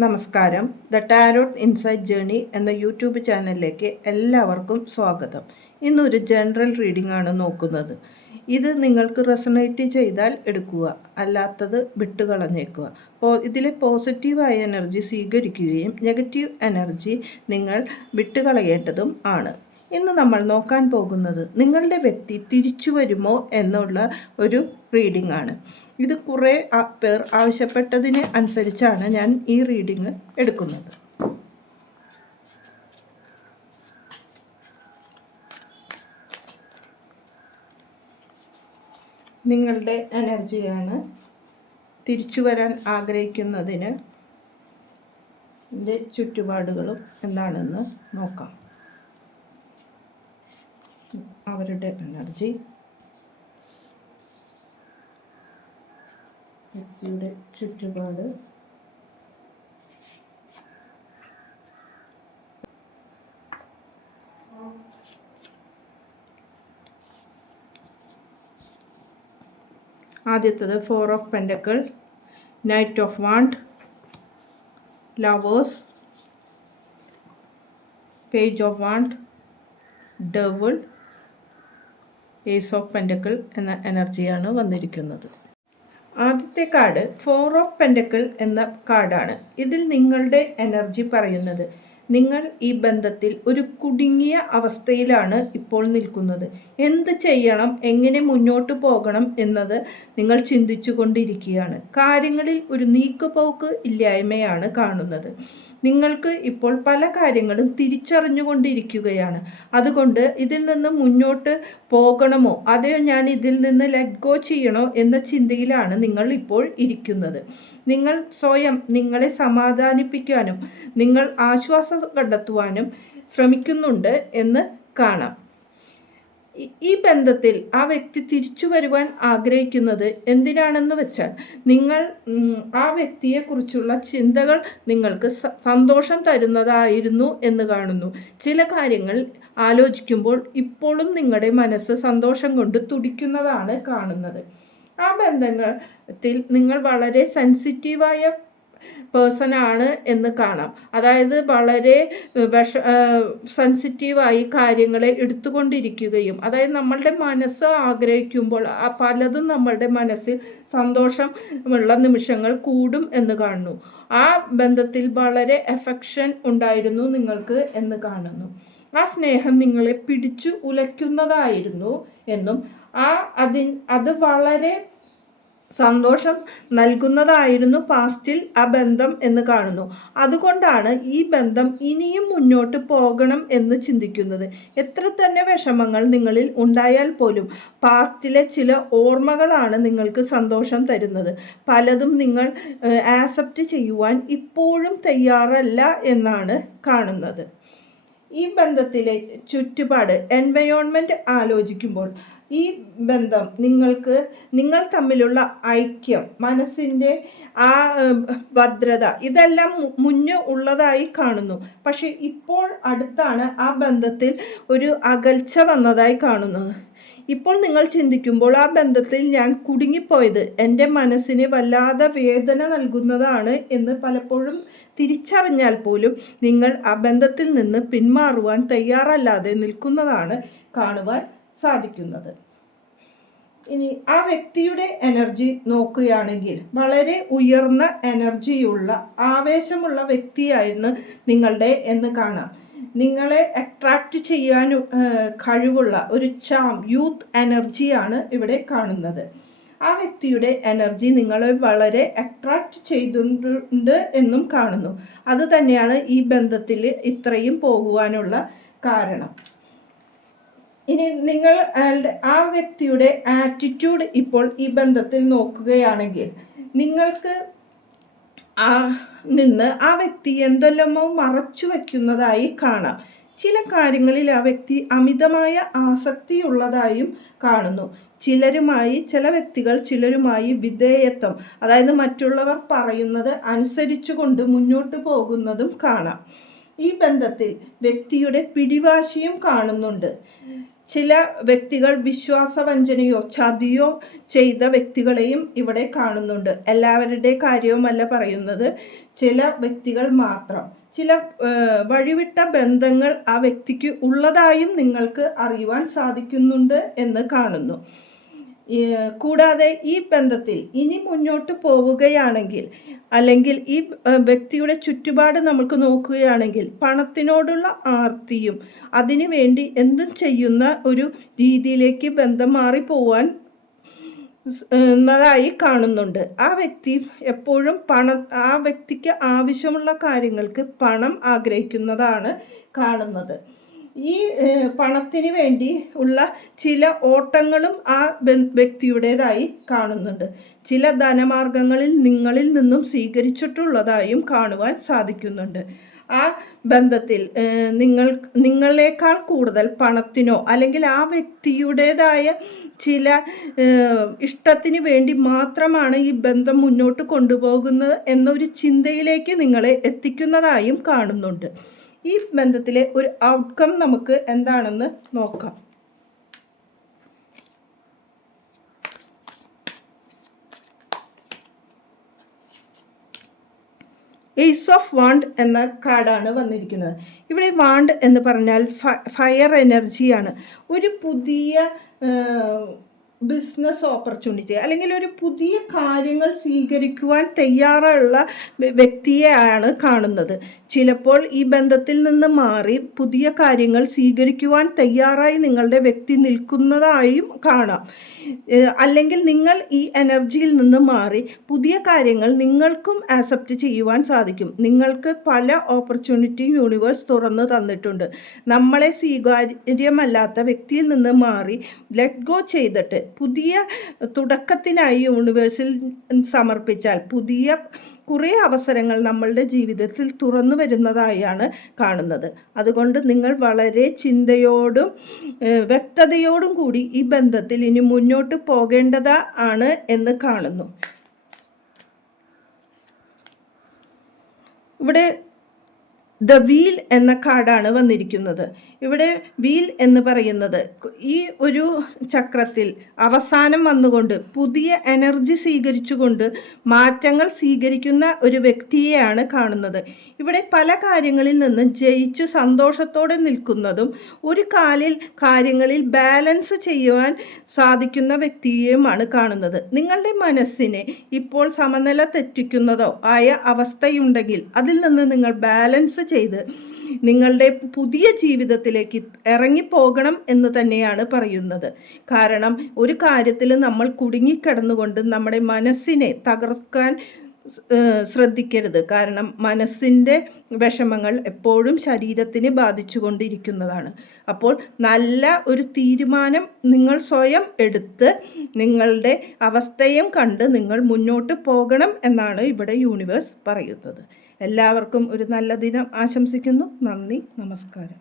നമസ്കാരം. The tarot insight journey എന്ന YouTube ചാനലിലേക്ക് എല്ലാവർക്കും സ്വാഗതം. ഇന്നൊരു ജനറൽ റീഡിംഗ് ആണ് നോക്കുന്നത്. ഇത് നിങ്ങൾക്ക് റെസണേറ്റ് ചെയ്താൽ എടുക്കുക, അല്ലാത്തത് വിട്ടുകളഞ്ഞേക്കുക. ഇതിലെ പോസിറ്റീവായ എനർജി സ്വീകരിക്കുകയും നെഗറ്റീവ് എനർജി നിങ്ങൾ വിട്ടുകളയേണ്ടതും ആണ്. ഇന്ന് നമ്മൾ നോക്കാൻ പോകുന്നത് നിങ്ങളുടെ വ്യക്തി തിരിച്ചു വരുമോ എന്നുള്ള ഒരു റീഡിംഗ് ആണ്. ഇത് കുറേ പേർ ആവശ്യപ്പെട്ടതിന് അനുസരിച്ചാണ് ഞാൻ ഈ റീഡിംഗ് എടുക്കുന്നത്. നിങ്ങളുടെ എനർജിയാണ് തിരിച്ചു വരാൻ ആഗ്രഹിക്കുന്നതിന് ഇതിൻ്റെ ചുറ്റുപാടുകളും എന്താണെന്ന് നോക്കാം. അവരുടെ എനർജി, വ്യക്തിയുടെ ചുറ്റുപാട്, ആദ്യത്തത് 4 of pentacle, knight of wand, lovers, page of wand, devil, ace of pentacle എന്ന എനർജിയാണ് വന്നിരിക്കുന്നത്. ആദ്യത്തെ കാർഡ് 4 ഓഫ് പെൻറ്റക്കിൾ എന്ന കാർഡാണ്. ഇതിൽ നിങ്ങളുടെ എനർജി പറയുന്നത് നിങ്ങൾ ഈ ബന്ധത്തിൽ ഒരു കുടുങ്ങിയ അവസ്ഥയിലാണ് ഇപ്പോൾ നിൽക്കുന്നത്. എന്ത് ചെയ്യണം, എങ്ങനെ മുന്നോട്ട് പോകണം എന്നത് നിങ്ങൾ ചിന്തിച്ചു കൊണ്ടിരിക്കുകയാണ്. കാര്യങ്ങളിൽ ഒരു നീക്കുപോക്ക് ഇല്ലായ്മയാണ് കാണുന്നത്. നിങ്ങൾക്ക് ഇപ്പോൾ പല കാര്യങ്ങളും തിരിച്ചറിഞ്ഞുകൊണ്ടിരിക്കുകയാണ്. അതുകൊണ്ട് ഇതിൽ നിന്ന് മുന്നോട്ട് പോകണമോ അതെയോ ഞാൻ ഇതിൽ നിന്ന് ലെറ്റ് ഗോ ചെയ്യണോ എന്ന ചിന്തയിലാണ് നിങ്ങൾ ഇപ്പോൾ ഇരിക്കുന്നത്. നിങ്ങൾ സ്വയം നിങ്ങളെ സമാധാനിപ്പിക്കാനും നിങ്ങൾ ആശ്വാസം കണ്ടെത്തുവാനും ശ്രമിക്കുന്നുണ്ട് എന്ന് കാണാം. ഈ ബന്ധത്തിൽ ആ വ്യക്തി തിരിച്ചു വരുവാൻ ആഗ്രഹിക്കുന്നത് എന്തിനാണെന്ന് വെച്ചാൽ നിങ്ങൾ ആ വ്യക്തിയെക്കുറിച്ചുള്ള ചിന്തകൾ നിങ്ങൾക്ക് സന്തോഷം തരുന്നതായിരുന്നു എന്ന് കാണുന്നു. ചില കാര്യങ്ങൾ ആലോചിക്കുമ്പോൾ ഇപ്പോഴും നിങ്ങളുടെ മനസ്സ് സന്തോഷം കൊണ്ട് തുടിക്കുന്നതാണ് കാണുന്നത്. ആ ബന്ധത്തിൽ നിങ്ങൾ വളരെ സെൻസിറ്റീവായ പേഴ്സൺ ആണ് എന്ന് കാണാം. അതായത് വളരെ സെൻസിറ്റീവായി കാര്യങ്ങളെ എടുത്തുകൊണ്ടിരിക്കുകയും, അതായത് നമ്മളുടെ മനസ്സ് ആഗ്രഹിക്കുമ്പോൾ പലതും നമ്മളുടെ മനസ്സിൽ സന്തോഷമുള്ള നിമിഷങ്ങൾ കൂടും എന്ന് കാണുന്നു. ആ ബന്ധത്തിൽ വളരെ എഫെക്ഷൻ ഉണ്ടായിരുന്നു നിങ്ങൾക്ക് എന്ന് കാണുന്നു. ആ സ്നേഹം നിങ്ങളെ പിടിച്ചു ഉലയ്ക്കുന്നതായിരുന്നു എന്നും അത് വളരെ സന്തോഷം നൽകുന്നതായിരുന്നു പാസ്റ്റിൽ ആ ബന്ധം എന്ന് കാണുന്നു. അതുകൊണ്ടാണ് ഈ ബന്ധം ഇനിയും മുന്നോട്ട് പോകണം എന്ന് ചിന്തിക്കുന്നത്. എത്ര തന്നെ വിഷമങ്ങൾ നിങ്ങളിൽ ഉണ്ടായാൽ പോലും പാസ്റ്റിലെ ചില ഓർമ്മകളാണ് നിങ്ങൾക്ക് സന്തോഷം തരുന്നത്. പലതും നിങ്ങൾ ആക്സെപ്റ്റ് ചെയ്യുവാൻ ഇപ്പോഴും തയ്യാറല്ല എന്നാണ് കാണുന്നത്. ഈ ബന്ധത്തിലെ ചുറ്റുപാട് എൻവയോൺമെൻറ്റ് ആലോചിക്കുമ്പോൾ ഈ ബന്ധം നിങ്ങൾ തമ്മിലുള്ള ഐക്യം, മനസ്സിൻ്റെ ആ ഭദ്രത ഇതെല്ലാം മുന്നേ ഉള്ളതായി കാണുന്നു. പക്ഷെ ഇപ്പോൾ അടുത്താണ് ആ ബന്ധത്തിൽ ഒരു അകൽച്ച വന്നതായി കാണുന്നത്. ഇപ്പോൾ നിങ്ങൾ ചിന്തിക്കുമ്പോൾ ആ ബന്ധത്തിൽ ഞാൻ കുടുങ്ങിപ്പോയത് എൻ്റെ മനസ്സിന് വല്ലാതെ വേദന നൽകുന്നതാണ് എന്ന് പലപ്പോഴും തിരിച്ചറിഞ്ഞാൽ പോലും നിങ്ങൾ ആ ബന്ധത്തിൽ നിന്ന് പിന്മാറുവാൻ തയ്യാറല്ലാതെ നിൽക്കുന്നതാണ് കാണുവാൻ സാധിക്കുന്നത്. ഇനി ആ വ്യക്തിയുടെ എനർജി നോക്കുകയാണെങ്കിൽ വളരെ ഉയർന്ന എനർജിയുള്ള ആവേശമുള്ള വ്യക്തിയായിരുന്നു നിങ്ങളുടെ എന്ന് കാണാം. നിങ്ങളെ അട്രാക്റ്റ് ചെയ്യാൻ കഴിവുള്ള ഒരു യൂത്ത് എനർജിയാണ് ഇവിടെ കാണുന്നത്. ആ വ്യക്തിയുടെ എനർജി നിങ്ങളെ വളരെ അട്രാക്റ്റ് ചെയ്തിട്ടുണ്ട് എന്നും കാണുന്നു. അത് തന്നെയാണ് ഈ ബന്ധത്തിൽ ഇത്രയും പോകുവാനുള്ള കാരണം. ഇനി നിങ്ങൾ ആ വ്യക്തിയുടെ ആറ്റിറ്റ്യൂഡ് ഇപ്പോൾ ഈ ബന്ധത്തിൽ നോക്കുകയാണെങ്കിൽ നിങ്ങൾക്ക് ആ വ്യക്തി എന്തെല്ലാമോ മറച്ചു വയ്ക്കുന്നതായി കാണാം. ചില കാര്യങ്ങളിൽ ആ വ്യക്തി അമിതമായ ആസക്തിയുള്ളതായും കാണുന്നു. ചിലരുമായി വിധേയത്വം, അതായത് മറ്റുള്ളവർ പറയുന്നത് അനുസരിച്ചുകൊണ്ട് മുന്നോട്ട് പോകുന്നതും കാണാം. ഈ ബന്ധത്തിൽ വ്യക്തിയുടെ പിടിവാശിയും കാണുന്നുണ്ട്. ചില വ്യക്തികൾ വിശ്വാസവഞ്ചനയോ ചതിയോ ചെയ്ത വ്യക്തികളെയും ഇവിടെ കാണുന്നുണ്ട്. എല്ലാവരുടെ കാര്യവുമല്ല പറയുന്നത്. ചില വ്യക്തികൾ മാത്രം, ചില വഴിവിട്ട ബന്ധങ്ങൾ ആ വ്യക്തിക്ക് ഉള്ളതായും നിങ്ങൾക്ക് അറിയുവാൻ സാധിക്കുന്നുണ്ട് എന്ന് കാണുന്നു. കൂടാതെ ഈ ബന്ധത്തിൽ ഇനി മുന്നോട്ട് പോവുകയാണെങ്കിൽ, അല്ലെങ്കിൽ ഈ വ്യക്തിയുടെ ചുറ്റുപാട് നമുക്ക് നോക്കുകയാണെങ്കിൽ, പണത്തിനോടുള്ള ആർത്തിയും അതിനു വേണ്ടി എന്തും ചെയ്യുന്ന ഒരു രീതിയിലേക്ക് ബന്ധം മാറിപ്പോവാൻ ായി കാണുന്നുണ്ട്. ആ വ്യക്തി എപ്പോഴും ആ വ്യക്തിക്ക് ആവശ്യമുള്ള കാര്യങ്ങൾക്ക് പണം ആഗ്രഹിക്കുന്നതാണ് കാണുന്നത്. ഈ പണത്തിന് വേണ്ടി ഉള്ള ചില ഓട്ടങ്ങളും ആ വ്യക്തിയുടേതായി കാണുന്നുണ്ട്. ചില ധനമാർഗങ്ങളിൽ നിങ്ങളിൽ നിന്നും സ്വീകരിച്ചിട്ടുള്ളതായും കാണുവാൻ സാധിക്കുന്നുണ്ട്. ആ ബന്ധത്തിൽ നിങ്ങളെക്കാൾ കൂടുതൽ പണത്തിനോ അല്ലെങ്കിൽ ആ വ്യക്തിയുടേതായ ചില ഇഷ്ടത്തിന് വേണ്ടി മാത്രമാണ് ഈ ബന്ധം മുന്നോട്ട് കൊണ്ടുപോകുന്നത് എന്നൊരു ചിന്തയിലേക്ക് നിങ്ങളെ എത്തിക്കുന്നതായും കാണുന്നുണ്ട്. ഈ ബന്ധത്തിലെ ഒരു ഔട്ട്കം നമുക്ക് എന്താണെന്ന് നോക്കാം. ഏസ് ഓഫ് വാണ്ട് എന്ന കാർഡാണ് വന്നിരിക്കുന്നത്. ഇവിടെ വാണ്ട് എന്ന് പറഞ്ഞാൽ ഫയർ എനർജിയാണ്. ഒരു പുതിയ ബിസിനസ് ഓപ്പർച്യൂണിറ്റി അല്ലെങ്കിൽ ഒരു പുതിയ കാര്യങ്ങൾ സ്വീകരിക്കുവാൻ തയ്യാറുള്ള വ്യക്തിയെയാണ് കാണുന്നത്. ചിലപ്പോൾ ഈ ബന്ധത്തിൽ നിന്ന് മാറി പുതിയ കാര്യങ്ങൾ സ്വീകരിക്കുവാൻ തയ്യാറായി നിങ്ങളുടെ വ്യക്തി നിൽക്കുന്നതായും കാണാം. അല്ലെങ്കിൽ നിങ്ങൾ ഈ എനർജിയിൽ നിന്ന് മാറി പുതിയ കാര്യങ്ങൾ നിങ്ങൾക്കും ആക്സെപ്റ്റ് ചെയ്യുവാൻ സാധിക്കും. നിങ്ങൾക്ക് പല ഓപ്പർച്യൂണിറ്റി യൂണിവേഴ്സ് തുറന്നു തന്നിട്ടുണ്ട്. നമ്മളെ സ്വീകാര്യമല്ലാത്ത വ്യക്തിയിൽ നിന്ന് മാറി ലെറ്റ് ഗോ ചെയ്തിട്ട് പുതിയ തുടക്കത്തിനായി യൂണിവേഴ്സിൽ സമർപ്പിച്ചാൽ പുതിയ കുറേ അവസരങ്ങൾ നമ്മളുടെ ജീവിതത്തിൽ തുറന്നു വരുന്നതായാണ് കാണുന്നത്. അതുകൊണ്ട് നിങ്ങൾ വളരെ ചിന്തയോടും വ്യക്തതയോടും കൂടി ഈ ബന്ധത്തിൽ ഇനി മുന്നോട്ട് പോകേണ്ടതാണ് എന്ന് കാണുന്നു. ഇവിടെ ദ വീൽ എന്ന കാർഡാണ് വന്നിരിക്കുന്നത്. ഇവിടെ വീൽ എന്ന് പറയുന്നത് ഈ ഒരു ചക്രത്തിൽ അവസാനം വന്നുകൊണ്ട് പുതിയ എനർജി സ്വീകരിച്ചുകൊണ്ട് മാറ്റങ്ങൾ സ്വീകരിക്കുന്ന ഒരു വ്യക്തിയെയാണ് കാണുന്നത്. ഇവിടെ പല കാര്യങ്ങളിൽ നിന്ന് ജയിച്ച് സന്തോഷത്തോടെ നിൽക്കുന്നതും ഒരു കാര്യങ്ങളിൽ ബാലൻസ് ചെയ്യുവാൻ സാധിക്കുന്ന വ്യക്തിയെയുമാണ് കാണുന്നത്. നിങ്ങളുടെ മനസ്സിനെ ഇപ്പോൾ സമനില തെറ്റിക്കുന്നതോ ആയ അവസ്ഥയുണ്ടെങ്കിൽ അതിൽ നിന്ന് നിങ്ങൾ ബാലൻസ് ചെയ്ത് നിങ്ങളുടെ പുതിയ ജീവിതത്തിലേക്ക് ഇറങ്ങിപ്പോകണം എന്ന് തന്നെയാണ് പറയുന്നത്. കാരണം ഒരു കാര്യത്തിൽ നമ്മൾ കുടുങ്ങിക്കിടന്നുകൊണ്ട് നമ്മുടെ മനസ്സിനെ തകർക്കാൻ ശ്രദ്ധിക്കരുത്. കാരണം മനസ്സിൻ്റെ വിഷമങ്ങൾ എപ്പോഴും ശരീരത്തിനെ ബാധിച്ചു കൊണ്ടിരിക്കുന്നതാണ്. അപ്പോൾ നല്ല ഒരു തീരുമാനം നിങ്ങൾ സ്വയം എടുത്ത് നിങ്ങളുടെ അവസ്ഥയും കണ്ട് നിങ്ങൾ മുന്നോട്ട് പോകണം എന്നാണ് ഇവിടെ യൂണിവേഴ്സ് പറയുന്നത്. എല്ലാവർക്കും ഒരു നല്ല ദിനം ആശംസിക്കുന്നു. നന്ദി, നമസ്കാരം.